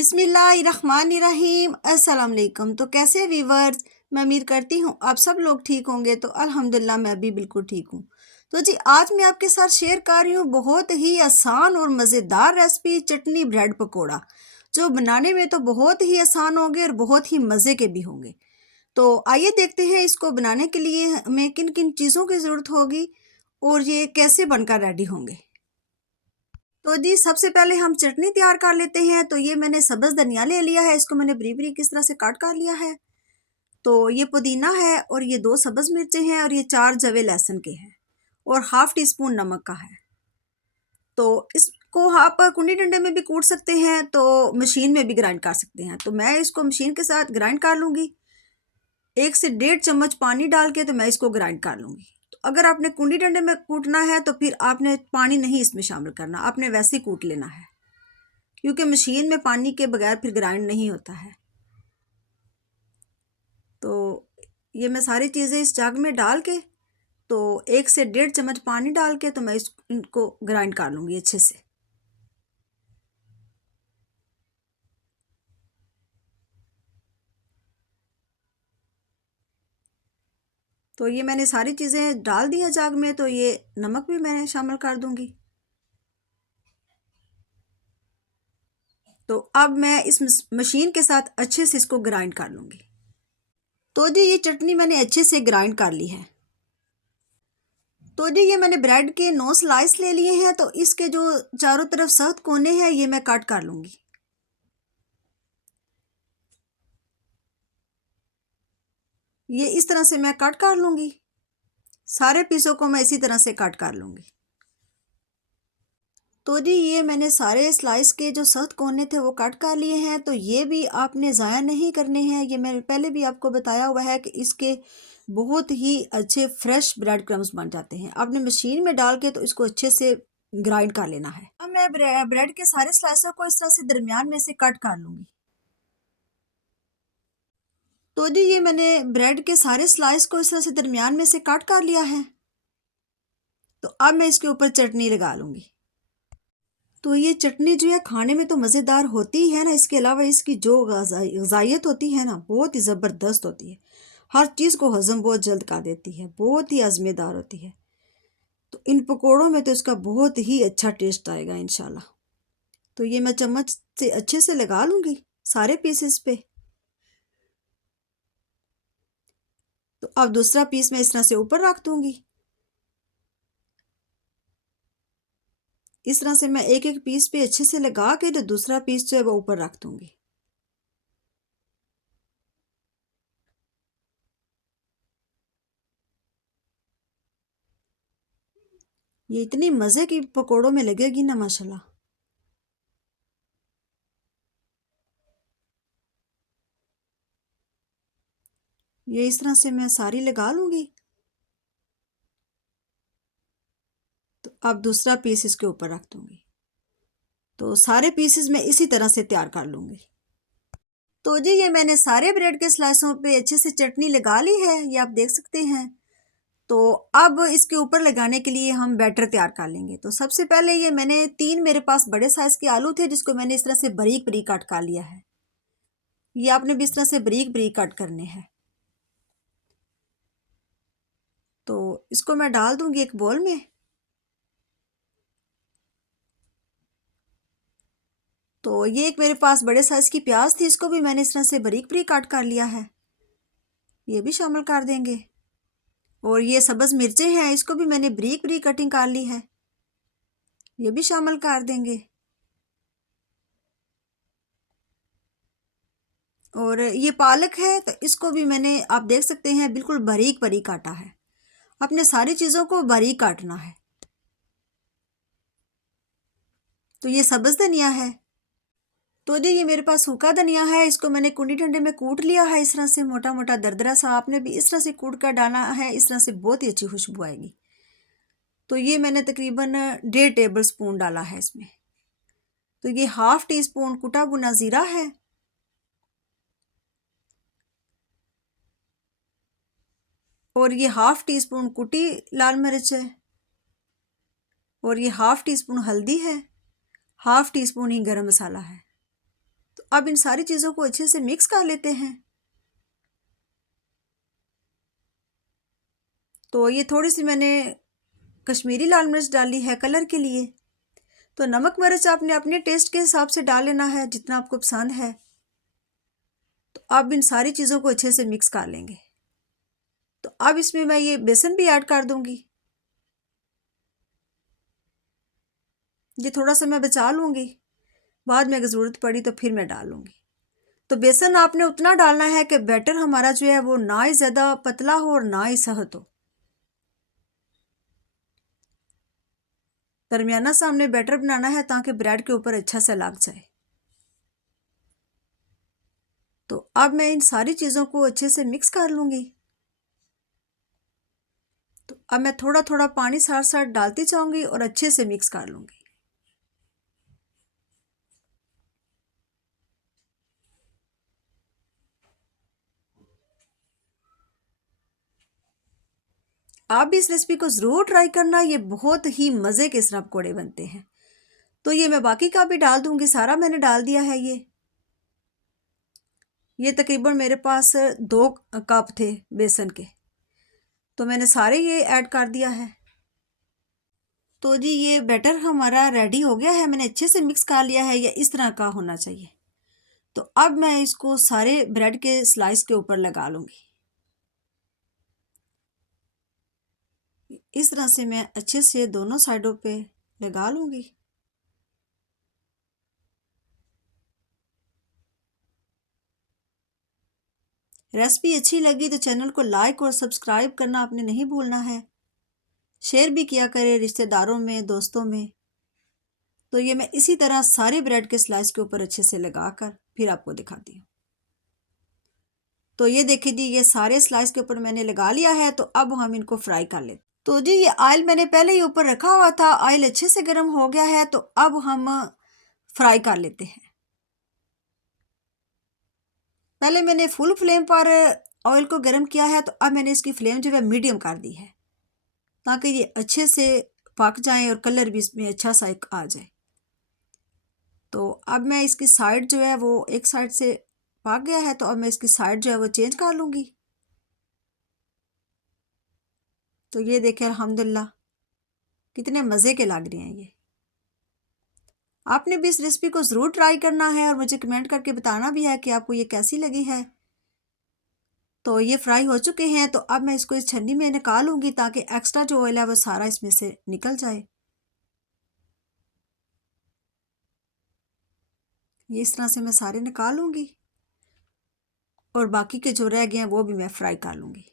बिस्मिल्लाहिर्रहमानिर्रहीम अस्सलाम वालेकुम। तो कैसे वीवर्स, मैं उम्मीद करती हूँ आप सब लोग ठीक होंगे। तो अल्हम्दुलिल्लाह मैं भी बिल्कुल ठीक हूँ। तो जी आज मैं आपके साथ शेयर कर रही हूँ बहुत ही आसान और मज़ेदार रेसिपी चटनी ब्रेड पकोड़ा, जो बनाने में तो बहुत ही आसान होंगे और बहुत ही मज़े के भी होंगे। तो आइए देखते हैं इसको बनाने के लिए हमें किन किन चीज़ों की ज़रूरत होगी और ये कैसे बनकर रेडी होंगे। तो जी सबसे पहले हम चटनी तैयार कर लेते हैं। तो ये मैंने सब्ज़ धनिया ले लिया है, इसको मैंने बरीक बरीक किस तरह से काट कर लिया है। तो ये पुदीना है और ये 2 सब्ज़ मिर्चें हैं और ये 4 जवे लहसुन के हैं और हाफ़ टी स्पून नमक का है। तो इसको आप कुंडी डंडे में भी कूट सकते हैं, तो मशीन में भी ग्राइंड कर सकते हैं। तो मैं इसको मशीन के साथ ग्राइंड कर लूँगी। 1 से 1.5 चम्मच पानी डाल के तो मैं इसको ग्राइंड कर लूँगी। तो अगर आपने कुंडी डंडे में कूटना है तो फिर आपने पानी नहीं इसमें शामिल करना, आपने वैसे ही कूट लेना है, क्योंकि मशीन में पानी के बगैर फिर ग्राइंड नहीं होता है। तो ये मैं सारी चीज़ें इस जग में डाल के, तो 1 से 1.5 चम्मच पानी डाल के तो मैं इनको ग्राइंड कर लूँगी अच्छे से। तो ये मैंने सारी चीज़ें डाल दी हैं जग में। तो ये नमक भी मैं शामिल कर दूँगी। तो अब मैं इस मशीन के साथ अच्छे से इसको ग्राइंड कर लूँगी। तो जी ये चटनी मैंने अच्छे से ग्राइंड कर ली है। तो जी ये मैंने ब्रेड के 9 स्लाइस ले लिए हैं। तो इसके जो चारों तरफ सख्त कोने हैं ये मैं कट कर लूँगी। ये इस तरह से मैं कट कर लूँगी। सारे पीसों को मैं इसी तरह से कट कर लूँगी। तो जी ये मैंने सारे स्लाइस के जो सख्त कोने थे वो कट कर लिए हैं। तो ये भी आपने ज़ाया नहीं करने हैं। ये मैंने पहले भी आपको बताया हुआ है कि इसके बहुत ही अच्छे फ्रेश ब्रेड क्रम्स बन जाते हैं। आपने मशीन में डाल के तो इसको अच्छे से ग्राइंड कर लेना है। अब मैं ब्रेड के सारे स्लाइसों को इस तरह से दरमियान में से कट कर लूँगी। तो जी ये मैंने ब्रेड के सारे स्लाइस को इस तरह से दरमियान में से कट कर लिया है। तो अब मैं इसके ऊपर चटनी लगा लूँगी। तो ये चटनी जो है खाने में तो मज़ेदार होती ही है ना, इसके अलावा इसकी जो ग़ाज़ाइयत होती है ना बहुत ही ज़बरदस्त होती है। हर चीज़ को हज़म बहुत जल्द कर देती है, बहुत ही अज़मेदार होती है। तो इन पकोड़ों में तो इसका बहुत ही अच्छा टेस्ट आएगा इंशाल्लाह। तो ये मैं चम्मच से अच्छे से लगा लूँगी सारे पीसेस पे। तो अब दूसरा पीस मैं इस तरह से ऊपर रख दूँगी। इस तरह से मैं एक एक पीस पे अच्छे से लगा के तो दूसरा पीस जो है वो ऊपर रख दूँगी। ये इतनी मज़े की पकोड़ों में लगेगी ना माशाल्लाह। ये इस तरह से मैं सारी लगा लूँगी। तो अब दूसरा पीस इसके ऊपर रख दूँगी। तो सारे पीसेस मैं इसी तरह से तैयार कर लूँगी। तो जी ये मैंने सारे ब्रेड के स्लाइसों पे अच्छे से चटनी लगा ली है, ये आप देख सकते हैं। तो अब इसके ऊपर लगाने के लिए हम बैटर तैयार कर लेंगे। तो सबसे पहले ये मैंने 3 मेरे पास बड़े साइज़ के आलू थे, जिसको मैंने इस तरह से बारीक बारीक कट कर लिया है। ये आपने भी इस तरह से बारीक बारीक कट करने हैं। तो इसको मैं डाल दूँगी एक बोल में। तो ये एक मेरे पास बड़े साइज़ की प्याज थी, इसको भी मैंने इस तरह से बारीक बारीक काट कर लिया है, ये भी शामिल कर देंगे। और ये सब्ज़ मिर्चें हैं, इसको भी मैंने बारीक बारीक कटिंग कर ली है, ये भी शामिल कर देंगे। और ये पालक है, तो इसको भी मैंने आप देख सकते हैं बिल्कुल बारीक बारीक काटा है। अपने सारी चीज़ों को बारीक काटना है। तो ये सब्ज़ धनिया है। तो जी ये मेरे पास सूखा धनिया है, इसको मैंने कुंडी डंडे में कूट लिया है इस तरह से मोटा मोटा दरदरा सा। आपने भी इस तरह से कूट कर डालना है, इस तरह से बहुत ही अच्छी खुशबू आएगी। तो ये मैंने तकरीबन 1.5 टेबल स्पून डाला है इसमें। तो ये हाफ़ टी स्पून कुटा भुना ज़ीरा है। और ये हाफ़ टी स्पून कुटी लाल मिर्च है। और ये हाफ़ टी स्पून हल्दी है, हाफ़ टी स्पून ही गरम मसाला है। तो अब इन सारी चीज़ों को अच्छे से मिक्स कर लेते हैं। तो ये थोड़ी सी मैंने कश्मीरी लाल मिर्च डाली है कलर के लिए। तो नमक मिर्च आपने अपने टेस्ट के हिसाब से डाल लेना है जितना आपको पसंद है। तो अब इन सारी चीज़ों को अच्छे से मिक्स कर लेंगे। तो अब इसमें मैं ये बेसन भी ऐड कर दूंगी। ये थोड़ा सा मैं बचा लूँगी, बाद में अगर ज़रूरत पड़ी तो फिर मैं डाल लूँगी। तो बेसन आपने उतना डालना है कि बैटर हमारा जो है वो ना ही ज़्यादा पतला हो और ना ही सख्त हो, दरमियाना सा हमने बैटर बनाना है ताकि ब्रेड के ऊपर अच्छा सा लग जाए। तो अब मैं इन सारी चीज़ों को अच्छे से मिक्स कर लूँगी। तो अब मैं थोड़ा थोड़ा पानी साथ साथ डालती जाऊँगी और अच्छे से मिक्स कर लूँगी। आप भी इस रेसिपी को ज़रूर ट्राई करना, ये बहुत ही मज़े के इसराब पकौड़े बनते हैं। तो ये मैं बाकी का भी डाल दूँगी, सारा मैंने डाल दिया है। ये तकरीबन मेरे पास 2 कप थे बेसन के, तो मैंने सारे ये ऐड कर दिया है। तो जी ये बैटर हमारा रेडी हो गया है, मैंने अच्छे से मिक्स कर लिया है, ये इस तरह का होना चाहिए। तो अब मैं इसको सारे ब्रेड के स्लाइस के ऊपर लगा लूँगी। इस तरह से मैं अच्छे से दोनों साइडों पे लगा लूँगी। रेसिपी अच्छी लगी तो चैनल को लाइक और सब्सक्राइब करना आपने नहीं भूलना है। शेयर भी किया करें रिश्तेदारों में, दोस्तों में। तो ये मैं इसी तरह सारे ब्रेड के स्लाइस के ऊपर अच्छे से लगाकर फिर आपको दिखाती हूँ। तो ये देखिए जी, ये सारे स्लाइस के ऊपर मैंने लगा लिया है। तो अब हम इनको फ्राई कर लेते। तो जी ये ऑयल मैंने पहले ही ऊपर रखा हुआ था, ऑयल अच्छे से गर्म हो गया है। तो अब हम फ्राई कर लेते हैं। पहले मैंने फुल फ्लेम पर ऑयल को गर्म किया है, तो अब मैंने इसकी फ्लेम जो है मीडियम कर दी है ताकि ये अच्छे से पक जाए और कलर भी इसमें अच्छा सा एक आ जाए। तो अब मैं इसकी साइड जो है वो एक साइड से पक गया है, तो अब मैं इसकी साइड जो है वो चेंज कर लूँगी। तो ये देखिए अल्हम्दुलिल्लाह कितने मज़े के लग रहे हैं ये। आपने भी इस रेसिपी को ज़रूर ट्राई करना है और मुझे कमेंट करके बताना भी है कि आपको ये कैसी लगी है। तो ये फ्राई हो चुके हैं। तो अब मैं इसको इस छन्नी में निकालूंगी ताकि एक्स्ट्रा जो ऑयल है वो सारा इसमें से निकल जाए। ये इस तरह से मैं सारे निकालूंगी और बाकी के जो रह गए हैं वो भी मैं फ्राई कर लूँगी।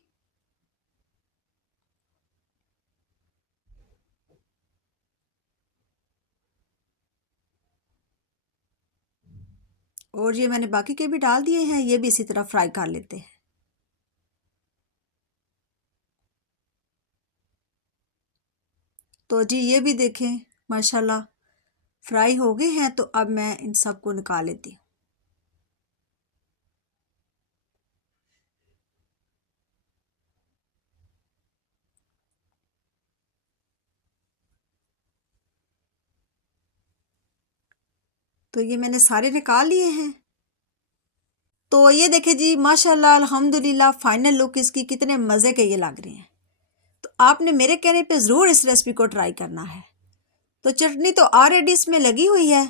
और ये मैंने बाकी के भी डाल दिए हैं, ये भी इसी तरह फ्राई कर लेते हैं। तो जी ये भी देखें माशाल्लाह फ्राई हो गए हैं। तो अब मैं इन सब को निकाल लेती हूँ। तो ये मैंने सारे निकाल लिए हैं। तो ये देखें जी माशाल्लाह अल्हम्दुलिल्लाह फाइनल लुक इसकी कितने मज़े के ये लग रहे हैं। तो आपने मेरे कहने पे ज़रूर इस रेसिपी को ट्राई करना है। तो चटनी तो ऑलरेडी इसमें लगी हुई है।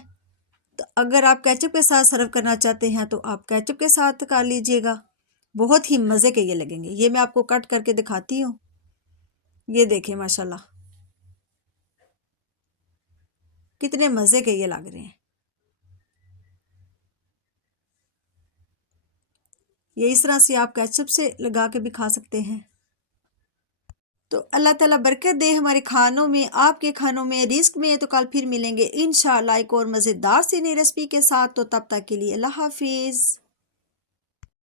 तो अगर आप केचप के साथ सर्व करना चाहते हैं तो आप केचप के साथ कर लीजिएगा, बहुत ही मज़े के ये लगेंगे। ये मैं आपको कट करके दिखाती हूँ। ये देखिए माशाल्लाह कितने मज़े के ये लग रहे हैं। ये इस तरह से आप केचप से लगा के भी खा सकते हैं। तो अल्लाह ताला बरकत दे हमारे खानों में, आपके खानों में, रिस्क में। तो कल फिर मिलेंगे इंशाअल्लाह एक और मज़ेदार सी नई रेसिपी के साथ। तो तब तक के लिए अल्लाह हाफिज़।